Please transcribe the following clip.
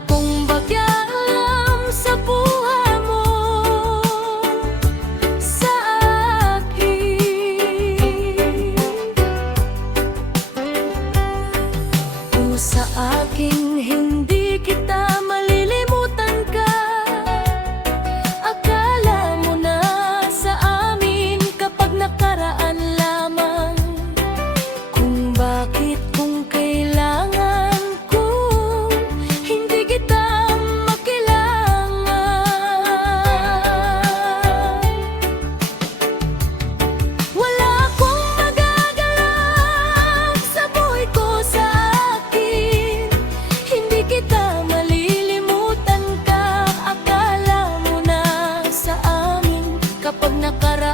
akong bagyam sa buhay mo, sa akin. Kung sa akin hindi kita malilimutan ka, akala mo na sa amin kapag nakaraan lamang. Kung bakit kung kailangan ko hindi kita makailangan. Wala akong magagalak sa buhay ko, sa akin hindi kita malilimutan ka, akala mo na sa amin kapag nakaraan